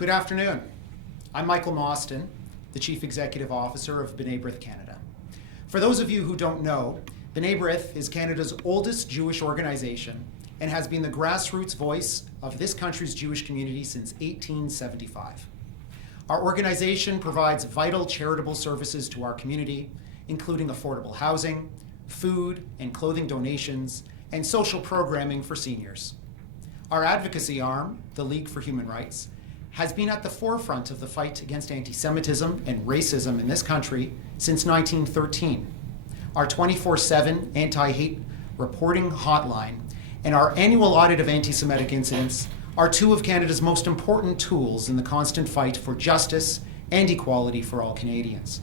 Good afternoon. I'm Michael Mostyn, the Chief Executive Officer of B'nai B'rith Canada. For those of you who don't know, B'nai B'rith is Canada's oldest Jewish organization and has been the grassroots voice of this country's Jewish community since 1875. Our organization provides vital charitable services to our community, including affordable housing, food and clothing donations, and social programming for seniors. Our advocacy arm, the League for Human Rights, has been at the forefront of the fight against anti-Semitism and racism in this country since 1913. Our 24/7 anti-hate reporting hotline and our annual audit of anti-Semitic incidents are two of Canada's most important tools in the constant fight for justice and equality for all Canadians.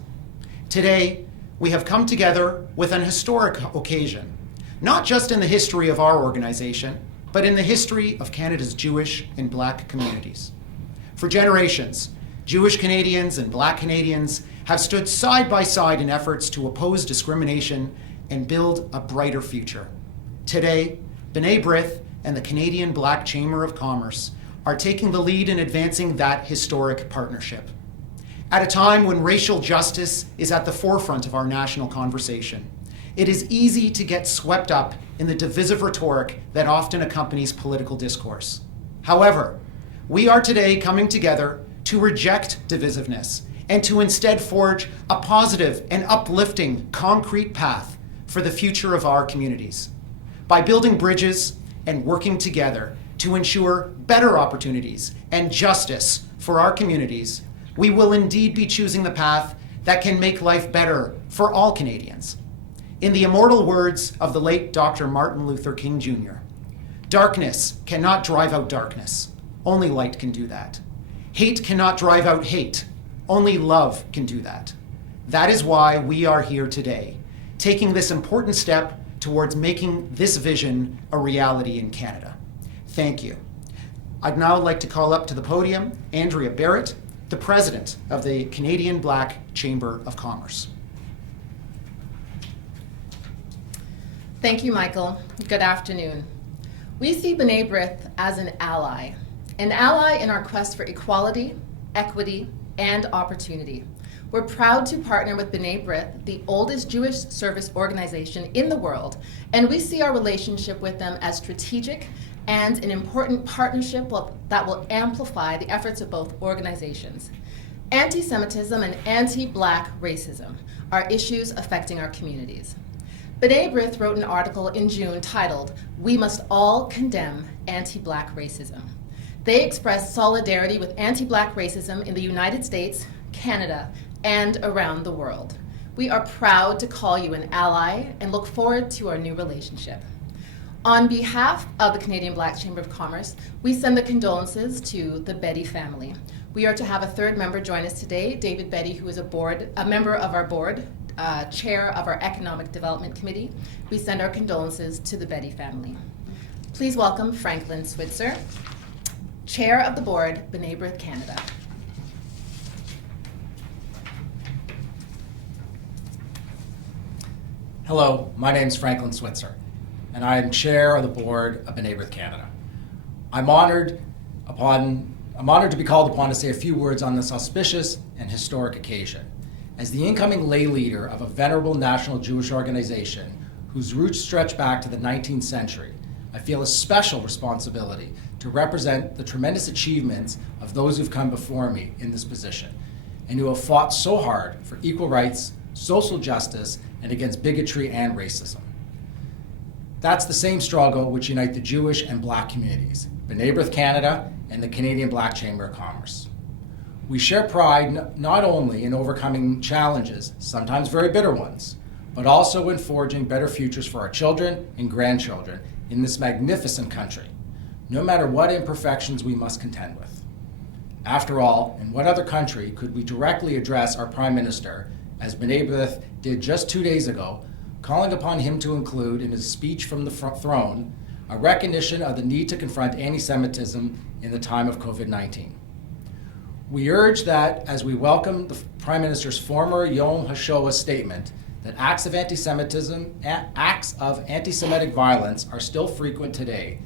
Today, we have come together with an historic occasion, not just in the history of our organization, but in the history of Canada's Jewish and Black communities. For generations, Jewish Canadians and Black Canadians have stood side by side in efforts to oppose discrimination and build a brighter future. Today, B'nai B'rith and the Canadian Black Chamber of Commerce are taking the lead in advancing that historic partnership. At a time when racial justice is at the forefront of our national conversation, it is easy to get swept up in the divisive rhetoric that often accompanies political discourse. However, we are today coming together to reject divisiveness and to instead forge a positive and uplifting concrete path for the future of our communities. By building bridges and working together to ensure better opportunities and justice for our communities, we will indeed be choosing the path that can make life better for all Canadians. In the immortal words of the late Dr. Martin Luther King Jr., "Darkness cannot drive out darkness. Only light can do that. Hate cannot drive out hate. Only love can do that." That is why we are here today, taking this important step towards making this vision a reality in Canada. Thank you. I'd now like to call up to the podium Andrea Barrett, the President of the Canadian Black Chamber of Commerce. Thank you, Michael. Good afternoon. We see B'nai B'rith as an ally in our quest for equality, equity, and opportunity. We're proud to partner with B'nai B'rith, the oldest Jewish service organization in the world, and we see our relationship with them as strategic and an important partnership that will amplify the efforts of both organizations. Anti-Semitism and anti-Black racism are issues affecting our communities. B'nai B'rith wrote an article in June titled, "We Must All Condemn Anti-Black Racism." They expressed solidarity with anti-Black racism in the United States, Canada, and around the world. We are proud to call you an ally and look forward to our new relationship. On behalf of the Canadian Black Chamber of Commerce, we send the condolences to the Betty family. We are to have a third member join us today, David Betty, who is a member of our board, chair of our Economic Development Committee. We send our condolences to the Betty family. Please welcome Franklin Switzer, Chair of the Board, B'nai B'rith Canada. Hello, my name is Franklin Switzer, and I am Chair of the Board of B'nai B'rith Canada. I'm honored to be called upon to say a few words on this auspicious and historic occasion. As the incoming lay leader of a venerable national Jewish organization whose roots stretch back to the 19th century, I feel a special responsibility to represent the tremendous achievements of those who've come before me in this position and who have fought so hard for equal rights, social justice, and against bigotry and racism. That's the same struggle which unite the Jewish and Black communities, B'nai B'rith Canada and the Canadian Black Chamber of Commerce. We share pride not only in overcoming challenges, sometimes very bitter ones, but also in forging better futures for our children and grandchildren in this magnificent country, no matter what imperfections we must contend with. After all, in what other country could we directly address our Prime Minister, as B'nai B'rith did just 2 days ago, calling upon him to include in his speech from the throne a recognition of the need to confront anti-Semitism in the time of COVID-19. We urge that as we welcome the Prime Minister's former Yom HaShoah statement that acts of anti-Semitic violence are still frequent today,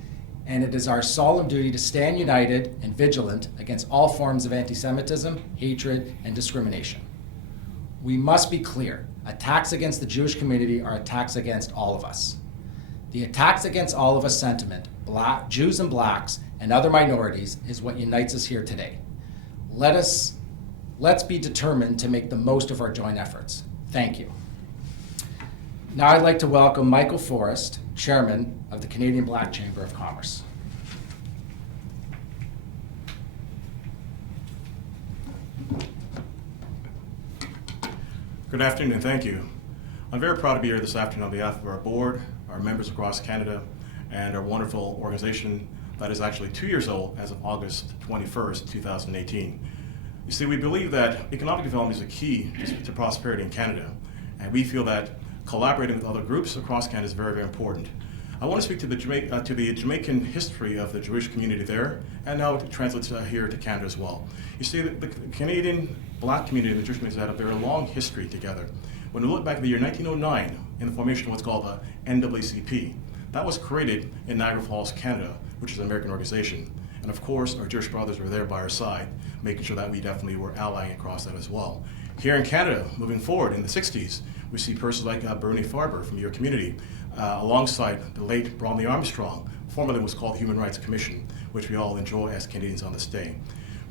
and it is our solemn duty to stand united and vigilant against all forms of anti-Semitism, hatred, and discrimination. We must be clear, attacks against the Jewish community are attacks against all of us. The attacks against all of us sentiment, Jews and blacks and other minorities, is what unites us here today. Let's be determined to make the most of our joint efforts. Thank you. Now I'd like to welcome Michael Forrest, Chairman of the Canadian Black Chamber of Commerce. Good afternoon and thank you. I'm very proud to be here this afternoon on behalf of our board, our members across Canada, and our wonderful organization that is actually 2 years old as of August 21st, 2018. You see, we believe that economic development is a key to prosperity in Canada, and we feel that collaborating with other groups across Canada is very, very important. I want to speak to the Jamaican history of the Jewish community there, and now it translates here to Canada as well. You see, the Canadian Black community and the Jewish community have a very long history together. When we look back at the year 1909 in the formation of what's called the NAACP, that was created in Niagara Falls, Canada, which is an American organization. And of course, our Jewish brothers were there by our side, making sure that we definitely were allying across that as well. Here in Canada, moving forward in the 60s, we see persons like Bernie Farber from your community, alongside the late Bromley Armstrong, formerly was called Human Rights Commission, which we all enjoy as Canadians on this day.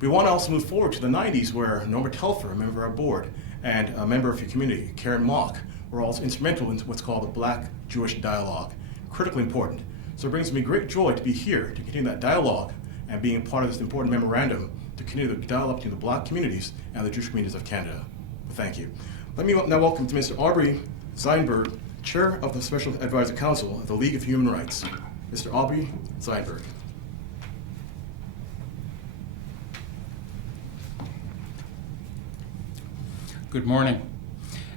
We want to also move forward to the 90s, where Norma Telfer, a member of our board, and a member of your community, Karen Mock, were also instrumental in what's called the Black-Jewish dialogue. Critically important. So it brings me great joy to be here to continue that dialogue and being a part of this important memorandum to continue the dialogue between the Black communities and the Jewish communities of Canada. Thank you. Let me now welcome to Mr. Aubrey Zeinberg, Chair of the Special Advisory Council of the League of Human Rights. Mr. Aubrey Zeinberg. Good morning.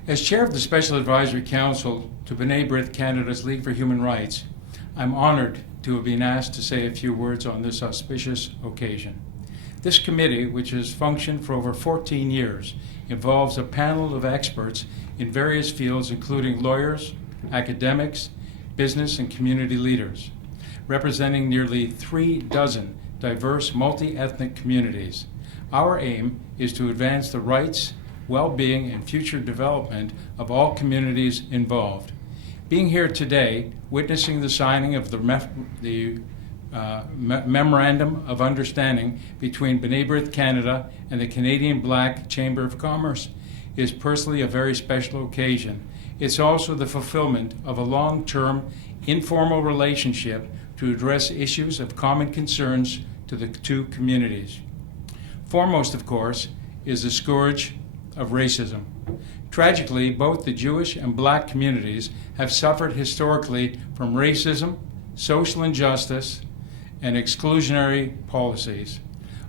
As Chair of the Special Advisory Council to B'nai B'rith Canada's League for Human Rights, I'm honored to have been asked to say a few words on this auspicious occasion. This committee, which has functioned for over 14 years, involves a panel of experts in various fields, including lawyers, academics, business, and community leaders, representing nearly 36 diverse multi-ethnic communities. Our aim is to advance the rights, well-being, and future development of all communities involved. Being here today, witnessing the signing of the Memorandum of Understanding between B'nai B'rith Canada and the Canadian Black Chamber of Commerce is personally a very special occasion. It's also the fulfillment of a long-term informal relationship to address issues of common concerns to the two communities. Foremost, of course, is the scourge of racism. Tragically, both the Jewish and Black communities have suffered historically from racism, social injustice, and exclusionary policies.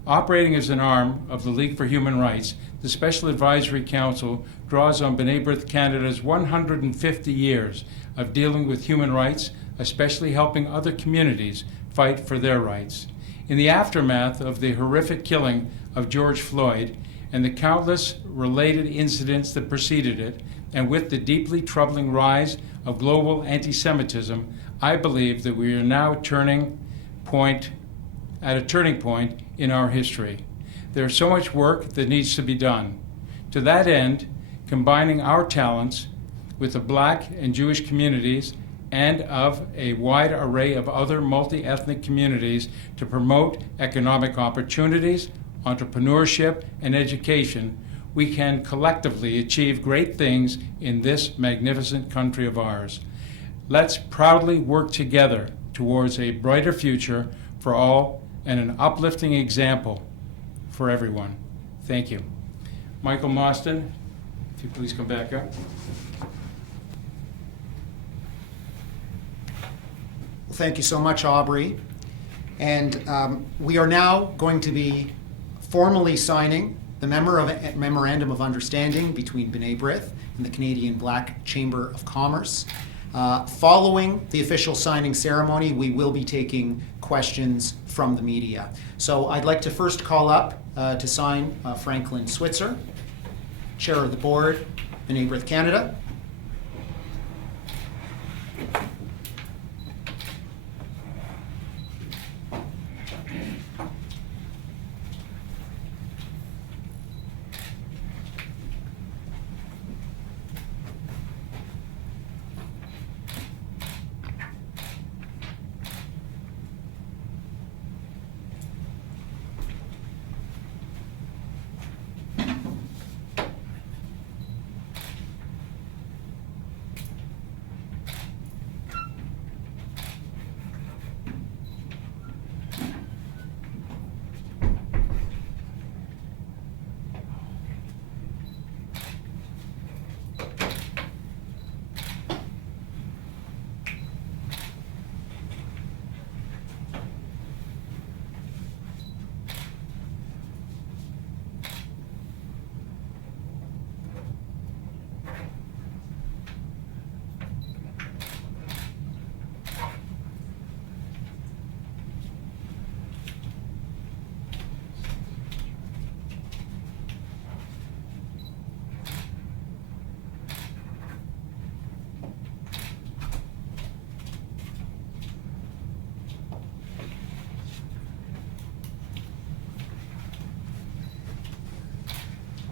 Operating as an arm of the League for Human Rights, the Special Advisory Council draws on B'nai B'rith Canada's 150 years of dealing with human rights, especially helping other communities fight for their rights. In the aftermath of the horrific killing of George Floyd and the countless related incidents that preceded it, and with the deeply troubling rise of global anti-Semitism, I believe that we are now at a turning point in our history. There's so much work that needs to be done. To that end, combining our talents with the Black and Jewish communities and of a wide array of other multi-ethnic communities to promote economic opportunities, entrepreneurship, and education, we can collectively achieve great things in this magnificent country of ours. Let's proudly work together towards a brighter future for all and an uplifting example for everyone. Thank you. Michael Mostyn, if you please come back up. Well, thank you so much, Aubrey. And we are now going to be formally signing the Memorandum of Understanding between B'nai B'rith and the Canadian Black Chamber of Commerce. Following the official signing ceremony, we will be taking questions from the media. So I'd like to first call up to sign Franklin Switzer, Chair of the Board, B'nai B'rith Canada.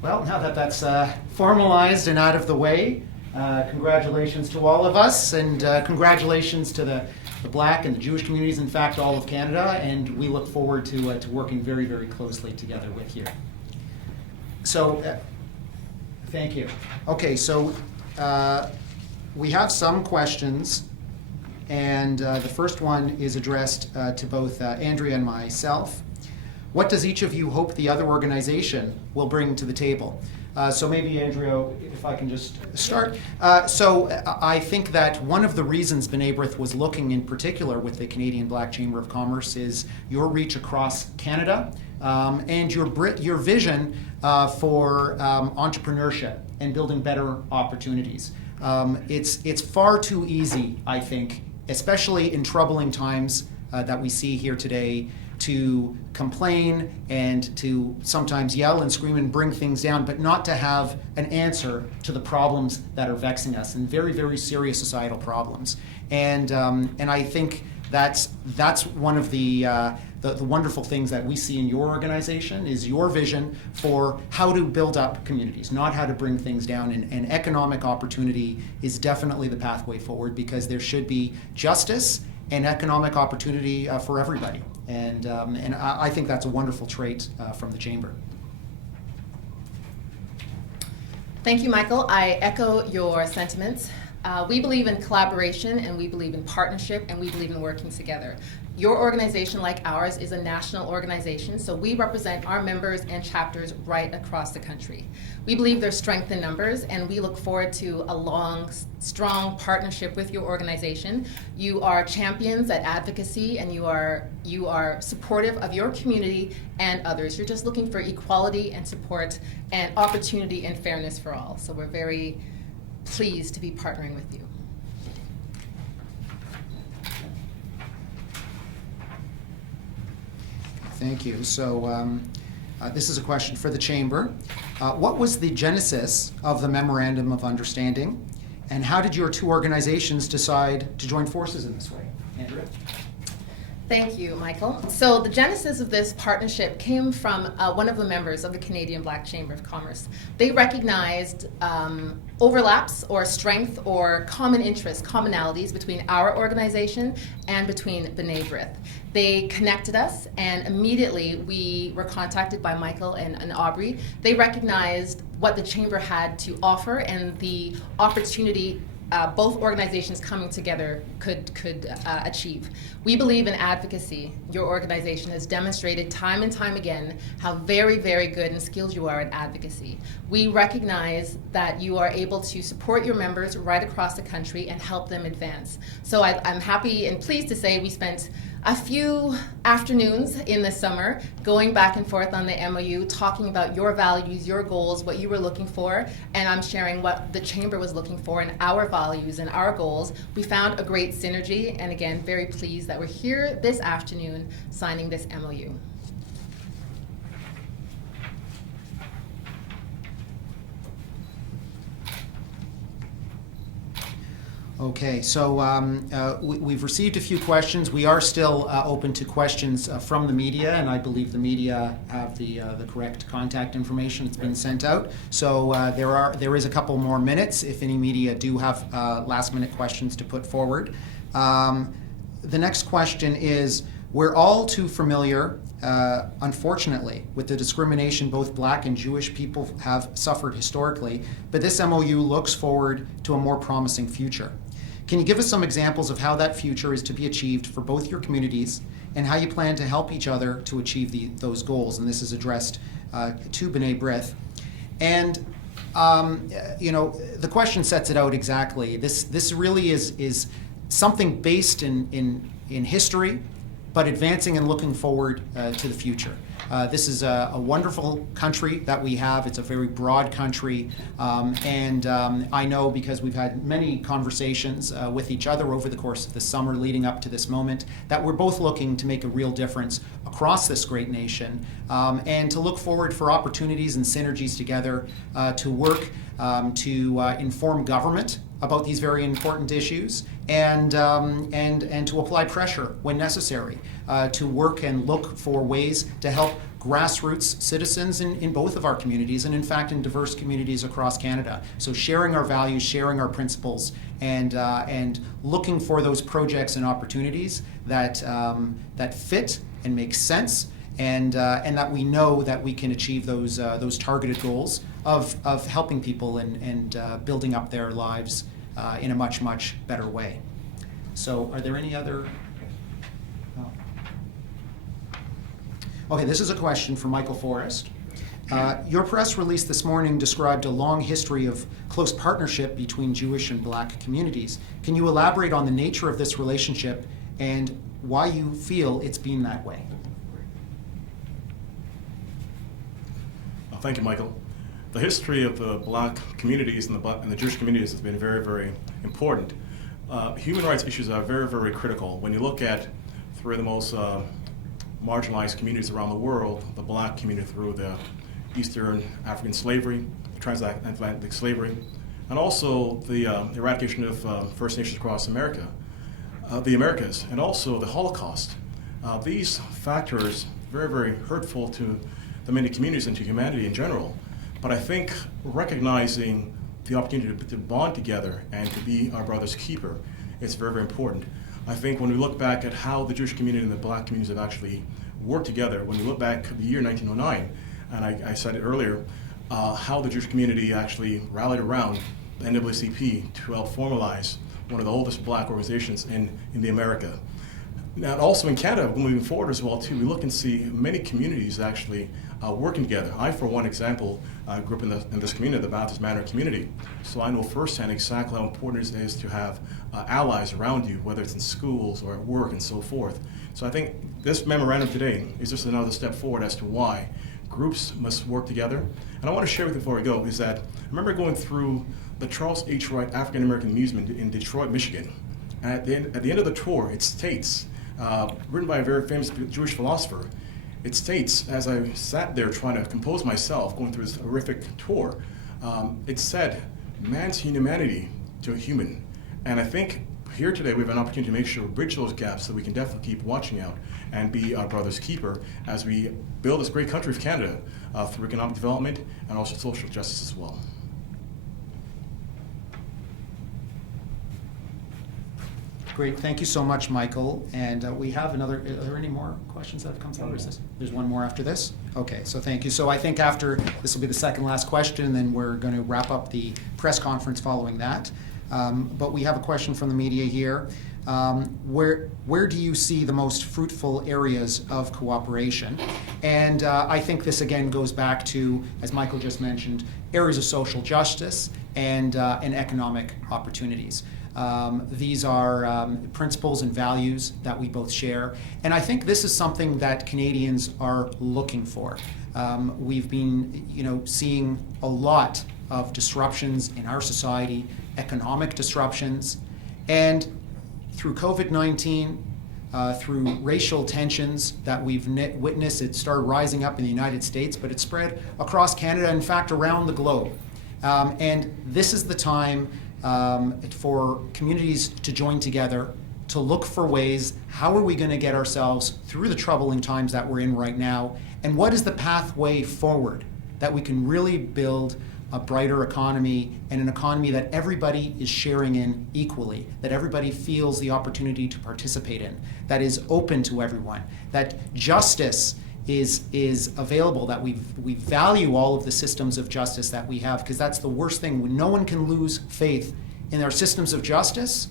Well, now that that's formalized and out of the way, congratulations to all of us, and congratulations to the Black and the Jewish communities, in fact, all of Canada, and we look forward to working very, very closely together with you. So, thank you. Okay, so we have some questions, and the first one is addressed to both Andrea and myself. What does each of you hope the other organization will bring to the table? So maybe, Andrea, if I can just start. So I think that one of the reasons B'nai B'rith was looking in particular with the Canadian Black Chamber of Commerce is your reach across Canada and your vision for entrepreneurship and building better opportunities. It's far too easy, I think, especially in troubling times that we see here today, to complain and to sometimes yell and scream and bring things down, but not to have an answer to the problems that are vexing us, and very, very serious societal problems. And I think that's one of the wonderful things that we see in your organization is your vision for how to build up communities, not how to bring things down. And economic opportunity is definitely the pathway forward, because there should be justice and economic opportunity for everybody. And I think that's a wonderful trait from the Chamber. Thank you, Michael. I echo your sentiments. We believe in collaboration, and we believe in partnership, and we believe in working together. Your organization, like ours, is a national organization, so we represent our members and chapters right across the country. We believe there's strength in numbers, and we look forward to a long, strong partnership with your organization. You are champions at advocacy, and you are supportive of your community and others. You're just looking for equality and support and opportunity and fairness for all. So we're very pleased to be partnering with you. Thank you. So this is a question for the Chamber. What was the genesis of the Memorandum of Understanding, and how did your two organizations decide to join forces in this way? Andrea? Thank you, Michael. So the genesis of this partnership came from one of the members of the Canadian Black Chamber of Commerce. They recognized overlaps or strength or common interests, commonalities between our organization and between B'nai B'rith. They connected us, and immediately we were contacted by Michael and Aubrey. They recognized what the Chamber had to offer and the opportunity both organizations coming together could achieve. We believe in advocacy. Your organization has demonstrated time and time again how very, very good and skilled you are at advocacy. We recognize that you are able to support your members right across the country and help them advance. So I'm happy and pleased to say we spent a few afternoons in the summer going back and forth on the MOU, talking about your values, your goals, what you were looking for, and I'm sharing what the Chamber was looking for and our values and our goals. We found a great synergy, and again, very pleased that we're here this afternoon signing this MOU. Okay, so we've received a few questions. We are still open to questions from the media, and I believe the media have the correct contact information. It's been sent out. So there is a couple more minutes if any media do have last-minute questions to put forward. The next question is, we're all too familiar, unfortunately, with the discrimination both Black and Jewish people have suffered historically, but this MOU looks forward to a more promising future. Can you give us some examples of how that future is to be achieved for both your communities, and how you plan to help each other to achieve those goals? And this is addressed to B'nai B'rith. And the question sets it out exactly. This really is something based in history, but advancing and looking forward to the future. This is a wonderful country that we have. It's a very broad country, and I know, because we've had many conversations with each other over the course of the summer leading up to this moment, that we're both looking to make a real difference across this great nation, and to look forward for opportunities and synergies together to work to inform government about these very important issues, and to apply pressure when necessary, to work and look for ways to help grassroots citizens in both of our communities, and in fact in diverse communities across Canada. So sharing our values, sharing our principles, and looking for those projects and opportunities that fit and make sense, and that we know that we can achieve those targeted goals of helping people and building up their lives in a much, much better way. So are there any other? Oh. Okay, this is a question from Michael Forrest. Your press release this morning described a long history of close partnership between Jewish and Black communities. Can you elaborate on the nature of this relationship and why you feel it's been that way? Thank you, Michael. The history of the Black communities and the Jewish communities has been very, very important. Human rights issues are very, very critical. When you look at three of the most marginalized communities around the world, the Black community through the Eastern African slavery, transatlantic slavery, and also the eradication of First Nations across America, the Americas, and also the Holocaust. These factors very, very hurtful to the many communities and to humanity in general. But I think recognizing the opportunity to bond together and to be our brother's keeper is very, very important. I think when we look back at how the Jewish community and the Black communities have actually worked together, when we look back at the year 1909, and I said it earlier, how the Jewish community actually rallied around the NAACP to help formalize one of the oldest Black organizations in the America. Now, also in Canada, moving forward as well too, we look and see many communities actually working together. I, for one example, grew up in this community, the Baptist Manor community, so I know firsthand exactly how important it is to have allies around you, whether it's in schools or at work and so forth. So I think this memorandum today is just another step forward as to why groups must work together. And I want to share with you before we go is that I remember going through the Charles H. Wright African American Museum in Detroit, Michigan. And at the end of the tour, it states, written by a very famous Jewish philosopher, it states, as I sat there trying to compose myself, going through this horrific tour, it said, man's humanity to a human. And I think here today we have an opportunity to make sure we bridge those gaps so we can definitely keep watching out and be our brother's keeper as we build this great country of Canada through economic development and also social justice as well. Great, thank you so much, Michael. And we have another, are there any more questions that have come forward? There's one more after this? Okay, so thank you. So I think after, this will be the second last question, and then we're going to wrap up the press conference following that. But we have a question from the media here. Where do you see the most fruitful areas of cooperation? And I think this again goes back to, as Michael just mentioned, areas of social justice and economic opportunities. These are principles and values that we both share. And I think this is something that Canadians are looking for. We've been, seeing a lot of disruptions in our society, economic disruptions, and through COVID-19, through racial tensions that we've witnessed, it started rising up in the United States, but it spread across Canada, in fact, around the globe. And this is the time for communities to join together, to look for ways, how are we going to get ourselves through the troubling times that we're in right now, and what is the pathway forward that we can really build a brighter economy, and an economy that everybody is sharing in equally, that everybody feels the opportunity to participate in, that is open to everyone, that justice is available, that we value all of the systems of justice that we have, because that's the worst thing. No one can lose faith in our systems of justice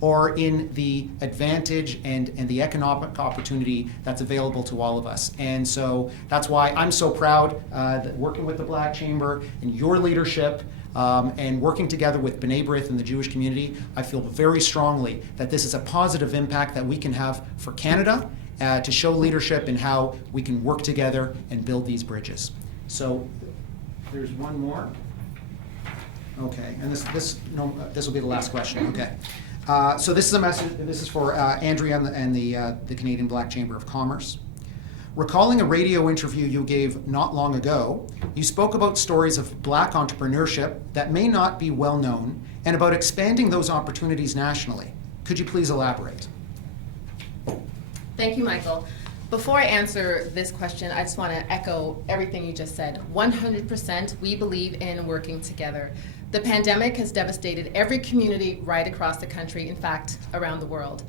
or in the advantage and the economic opportunity that's available to all of us. And so that's why I'm so proud that working with the Black Chamber and your leadership and working together with B'nai B'rith and the Jewish community, I feel very strongly that this is a positive impact that we can have for Canada to show leadership in how we can work together and build these bridges. So there's one more. Okay, and this will be the last question. Okay. So this is a message. This is for Andrea and the Canadian Black Chamber of Commerce. Recalling a radio interview you gave not long ago, you spoke about stories of Black entrepreneurship that may not be well known and about expanding those opportunities nationally. Could you please elaborate? Thank you, Michael. Before I answer this question, I just want to echo everything you just said. 100% we believe in working together. The pandemic has devastated every community right across the country, in fact, around the world.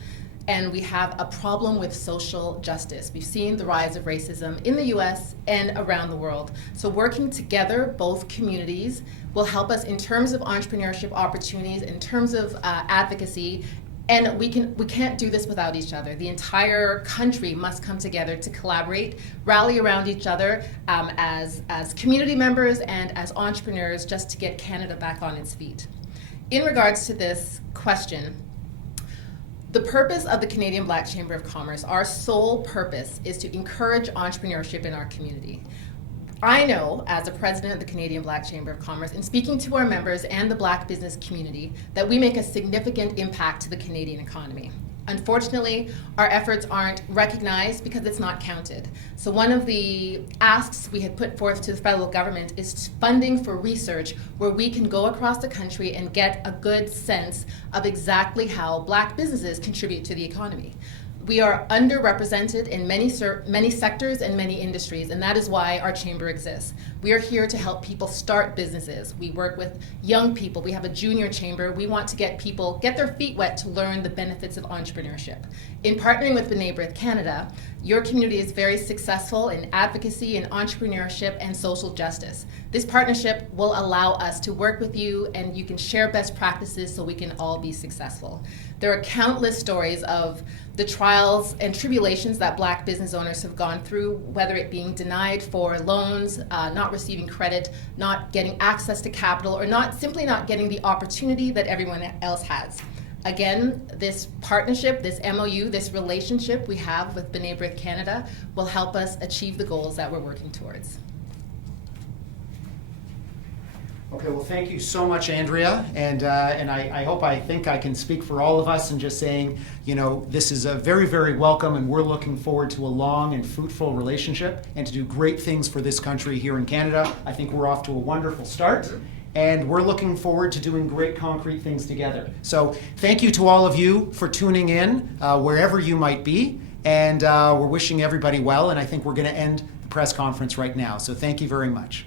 And we have a problem with social justice. We've seen the rise of racism in the US and around the world. So working together, both communities, will help us in terms of entrepreneurship opportunities, in terms of advocacy, and we can't do this without each other. The entire country must come together to collaborate, rally around each other as community members and as entrepreneurs, just to get Canada back on its feet. In regards to this question, the purpose of the Canadian Black Chamber of Commerce, our sole purpose, is to encourage entrepreneurship in our community. I know, as a president of the Canadian Black Chamber of Commerce, in speaking to our members and the Black business community, that we make a significant impact to the Canadian economy. Unfortunately, our efforts aren't recognized because it's not counted. So one of the asks we had put forth to the federal government is funding for research where we can go across the country and get a good sense of exactly how Black businesses contribute to the economy. We are underrepresented in many sectors and many industries, and that is why our chamber exists. We are here to help people start businesses. We work with young people. We have a junior chamber. We want to get people get their feet wet to learn the benefits of entrepreneurship. In partnering with B'nai B'rith Canada, your community is very successful in advocacy and entrepreneurship and social justice. This partnership will allow us to work with you, and you can share best practices so we can all be successful. There are countless stories of the trials and tribulations that Black business owners have gone through, whether it being denied for loans, not receiving credit, not getting access to capital, or simply not getting the opportunity that everyone else has. Again, this partnership, this MOU, this relationship we have with B'nai B'rith Canada will help us achieve the goals that we're working towards. Okay, well, thank you so much, Andrea, and I think I can speak for all of us in just saying, this is a very, very welcome, and we're looking forward to a long and fruitful relationship and to do great things for this country here in Canada. I think we're off to a wonderful start, and we're looking forward to doing great concrete things together. So thank you to all of you for tuning in, wherever you might be, and we're wishing everybody well, and I think we're going to end the press conference right now. So thank you very much.